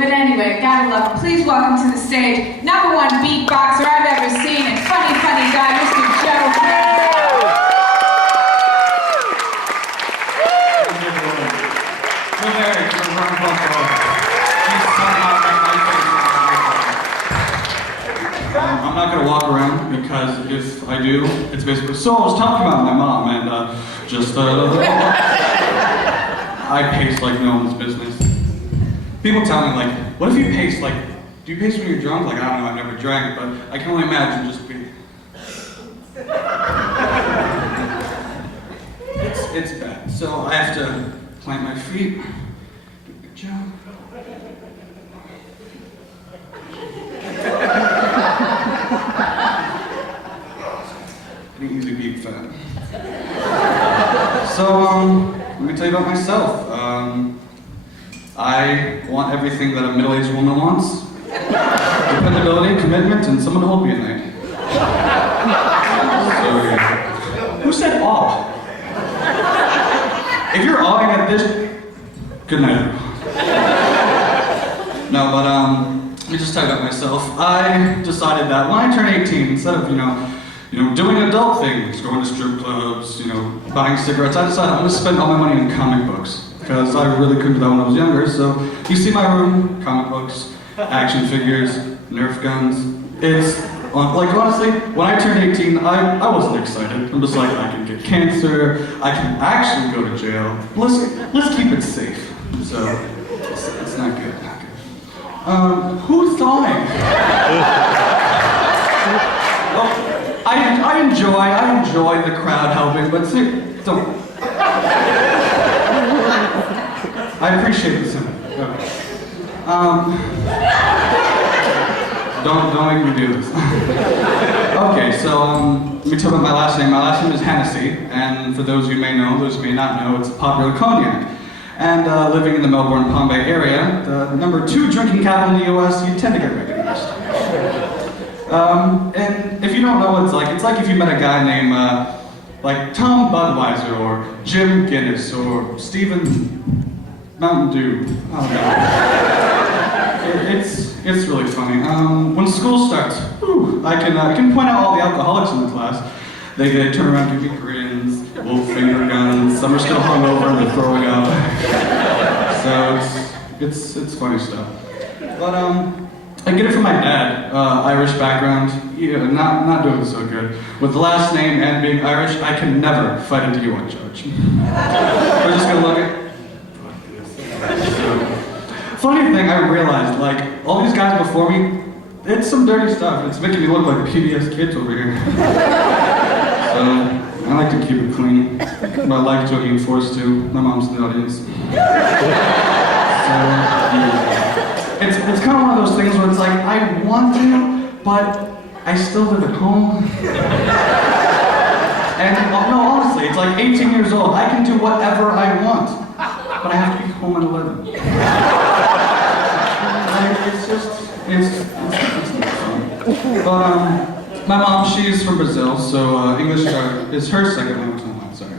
But anyway, gotta love him. Please welcome to the stage, number one beatboxer I've ever seen, and funny, funny guy, Mr. Joe. I'm not going to walk around because if I do, it's basically, so I was talking about my mom and I pace like no one's business. People tell me like, what if you pace like, do you pace when you're drunk? Like, I don't know, I've never drank, but I can only imagine just being... It's bad. So I have to plant my feet. Good job. Pretty easy being fat. So, let me tell you about myself. I want everything that a middle-aged woman wants. Dependability, commitment, and someone to hold me at night. So, yeah. Who said awe? If you're awing at this, good night. No, but let me just tell you about myself. I decided that when I turn 18, instead of, doing adult things, going to strip clubs, buying cigarettes, I decided I'm going to spend all my money in comic books. Because I really couldn't do that when I was younger. So, you see my room, comic books, action figures, Nerf guns. It's, like honestly, when I turned 18, I wasn't excited. I'm just like, I can get cancer, I can actually go to jail. Let's keep it safe. So, it's not good. Who's thawing? Well, I enjoy the crowd helping, but don't. I appreciate the sentiment. Don't make me do this. Okay, so let me tell you about my last name. My last name is Hennessy, and for those of you who may know, those who may not know, it's a popular cognac. And living in the Melbourne Palm Bay area, the number 2 drinking capital in the US, you tend to get recognized. And if you don't know what it's like if you met a guy named like Tom Budweiser or Jim Guinness or Stephen Mountain Dew. Oh, no. It's really funny. When school starts, I can point out all the alcoholics in the class. They turn around and give me grins, little finger guns. Some are still hungover and they're throwing up. So it's funny stuff. But I get it from my dad. Irish background. Yeah, not doing so good. With the last name and being Irish, I can never fight a DUI charge. We're just gonna look at. Funny thing, I realized, like, all these guys before me, it's some dirty stuff. It's making me look like PBS Kids over here. So, I like to keep it clean. But I like to being forced to. My mom's in the audience. So, yeah. It's kind of one of those things where it's like, I want to, but I still live at home. And, no, honestly, it's like 18 years old. I can do whatever I want. But I have to be home at 11. It's not fun. But my mom, she's from Brazil, so English is her second language. No, I'm sorry.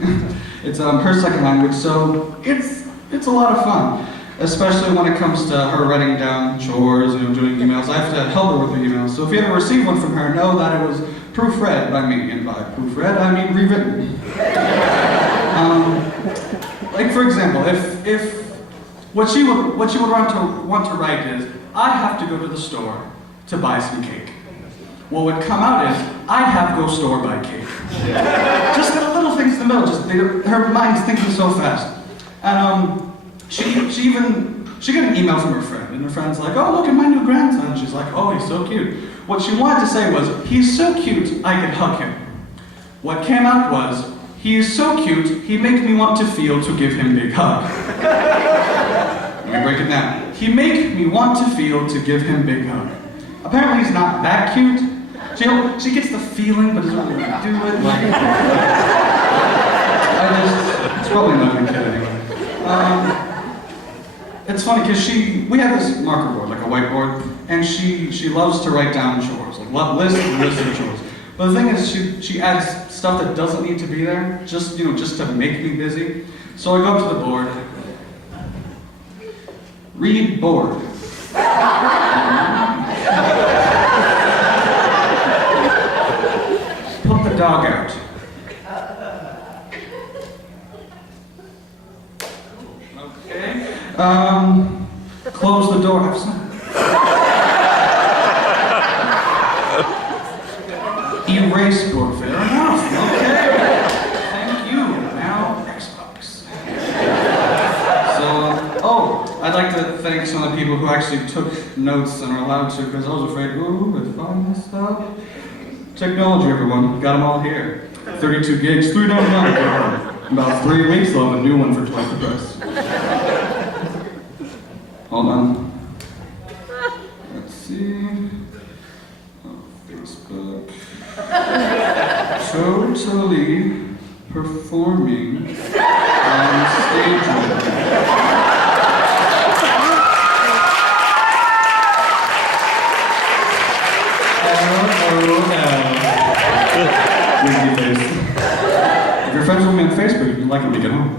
It's her second language, so it's a lot of fun. Especially when it comes to her writing down chores, doing emails. I have to help her with the emails. So if you ever receive one from her, know that it was proofread by me, and by proofread I mean rewritten. Like for example, if what she would want to write is, I have to go to the store to buy some cake. What would come out is, I have to go store buy cake. Just the little things in the middle. Her mind's thinking so fast. And she got an email from her friend, and her friend's like, oh, look at my new grandson. And she's like, oh, he's so cute. What she wanted to say was, he's so cute, I could hug him. What came out was, he is so cute, he makes me want to feel to give him big hug. Let me break it down. He makes me want to feel to give him big hug. Apparently he's not that cute. She gets the feeling, but doesn't really do it. Like, it's probably not a kid anyway. It's funny because we have this marker board, like a whiteboard, and she loves to write down chores, like lists of chores. But the thing is, she adds stuff that doesn't need to be there, just to make me busy. So I go up to the board, read board. Put the dog out. Okay. Close the door. Have some. Erase board. Fair enough. Okay. Thank you. Now Xbox. I'd like to thank some of the people who actually took notes and are allowed to, because I was afraid, ooh, if I messed up. Technology, everyone. Got them all here. 32 gigs, $3.99. About 3 weeks, they'll have a new one for twice the price. Hold on. Let's see. Oh, Facebook. Totally performing on stage. Winky face. If you're friends with me on Facebook, you can like me, get home.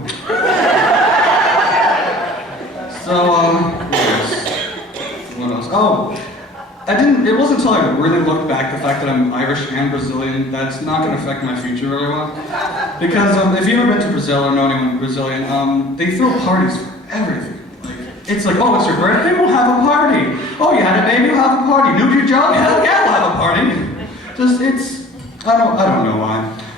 What else? Oh, it wasn't until I really looked back, the fact that I'm Irish and Brazilian, that's not going to affect my future very well. Because if you've ever been to Brazil or know anyone Brazilian, they throw parties for everything. It's like, oh, it's your birthday? We'll have a party. Oh, you had a baby? We'll have a party. New to your job? Hell yeah, we'll have a party. I don't know why.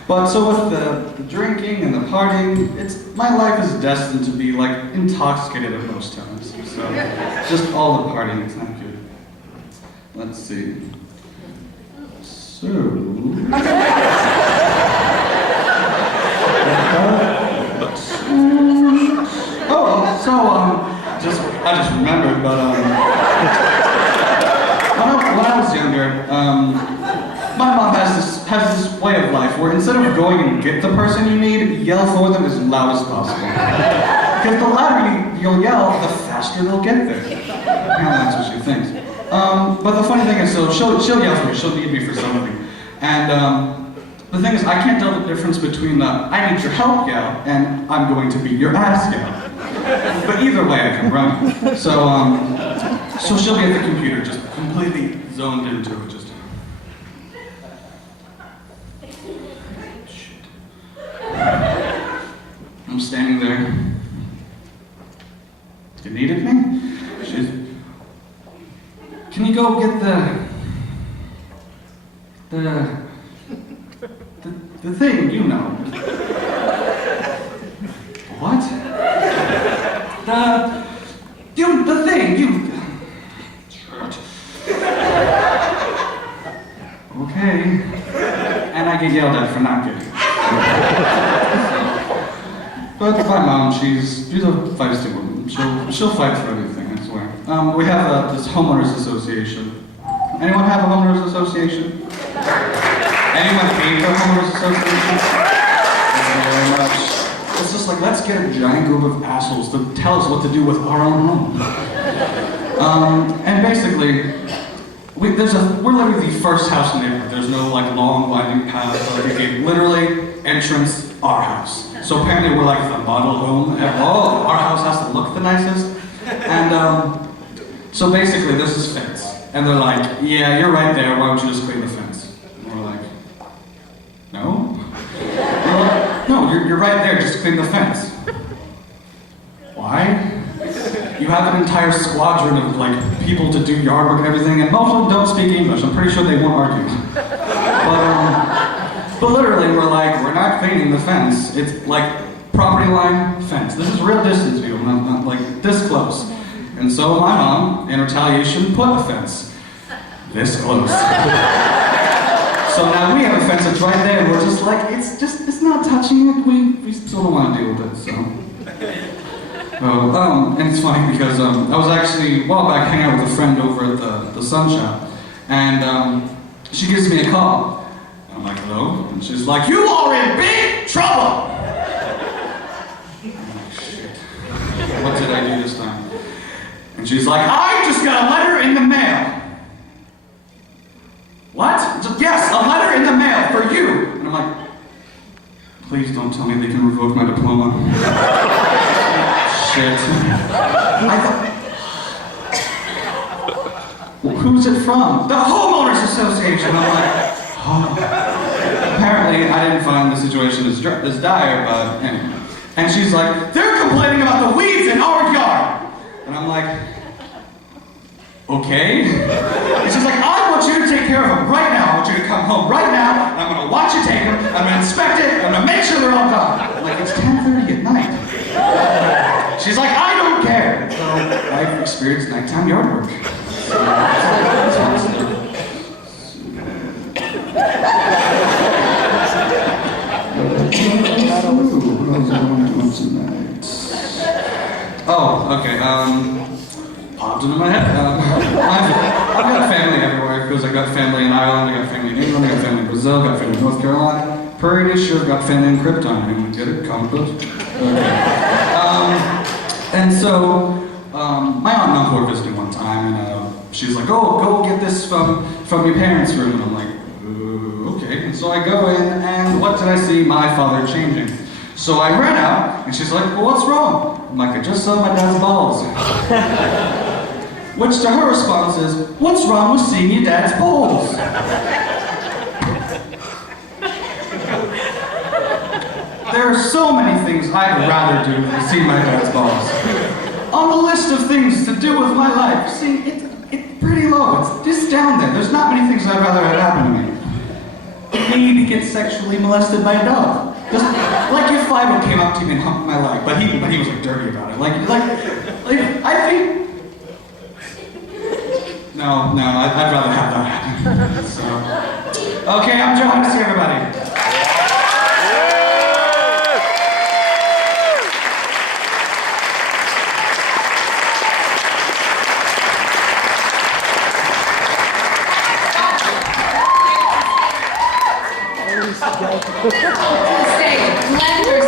But so with the drinking and the partying, my life is destined to be like intoxicated at most times. So just all the partying, it's not good. Let's see. I just remembered, but when I was younger, my mom has this way of life where instead of going and get the person you need, yell for them as loud as possible. Because the louder you'll yell, the faster they'll get there. That's what she thinks. But the funny thing is, so she'll yell for me, she'll need me for something. And the thing is, I can't tell the difference between the I need your help yell and I'm going to beat your ass yell. But either way, I can run. So she'll be at the computer, just completely zoned into it, just. Shit. I'm standing there. You needed me? Can you go get the thing, you know? What? The thing, you... Shirt. Okay. And I get yelled at for not getting it. But my mom, she's a feisty woman. She'll fight for anything, I swear. We have this homeowners association. Anyone have a homeowners association? Anyone hate the homeowners association? Thank you very much. It's just like, let's get a giant group of assholes to tell us what to do with our own home. And basically, we're literally the first house in the neighborhood. There's no like long winding path, literally entrance, our house. So apparently we're like the model home. Our house has to look the nicest. And so basically this is fence. And they're like, yeah, you're right there, why don't you just clean the fence? And we're like, no? No, you're right there, just clean the fence. Why? You have an entire squadron of like people to do yard work and everything, and most of them don't speak English. I'm pretty sure they won't argue. But literally, we're not cleaning the fence. It's like property line fence. This is real distance, people, not like this close. And so my mom, in retaliation, put a fence this close. So now we have a fence that's right there, and we're just like, it's not touching it. We still don't want to deal with it, so. And it's funny because I was actually, a while back, hanging out with a friend over at the sun shop, and she gives me a call. I'm like, hello? And she's like, you are in big trouble! I'm like, shit. What did I do this time? And she's like, I just got a letter in the mail. What? Yes, a letter in the mail for you. And I'm like, please don't tell me they can revoke my diploma. Shit. who's it from? The Homeowners Association. I'm like, oh. Apparently, I didn't find the situation as dire, but anyway. And she's like, they're complaining about the weeds in our yard. And I'm like, okay. And she's like, I want you to take care of them right now. I want you to come home right now, and I'm gonna watch you take them, I'm gonna inspect it, I'm gonna make sure they're all gone. I'm like, it's 10:30 at night. She's like, I don't care. So I've experienced nighttime yard work. Oh, okay, popped into my head. I've got family everywhere, because I got family in Ireland, I got family in England, I got family in Brazil, I got family in North Carolina. Pretty sure I've got family in Krypton. Anyone get it? Comic books? Okay. And so, my aunt and uncle were visiting one time, and she's like, oh, go get this from your parents' room. And I'm like, okay. And so I go in, and what did I see? My father changing. So I ran out, and she's like, well, what's wrong? I'm like, I just saw my dad's balls. Which to her response is, what's wrong with seeing your dad's balls? There are so many things I'd rather do than see my dad's balls. On the list of things to do with my life, see, it's pretty low. It's just down there. There's not many things I'd rather have happen to me. Maybe get sexually molested by a dog. Just, like if Fido came up to me and humped my leg, but he was like dirty about it. Like I think. No, I'd rather have that happen. So, okay, I'm Joe. Nice to see everybody. Say, lend her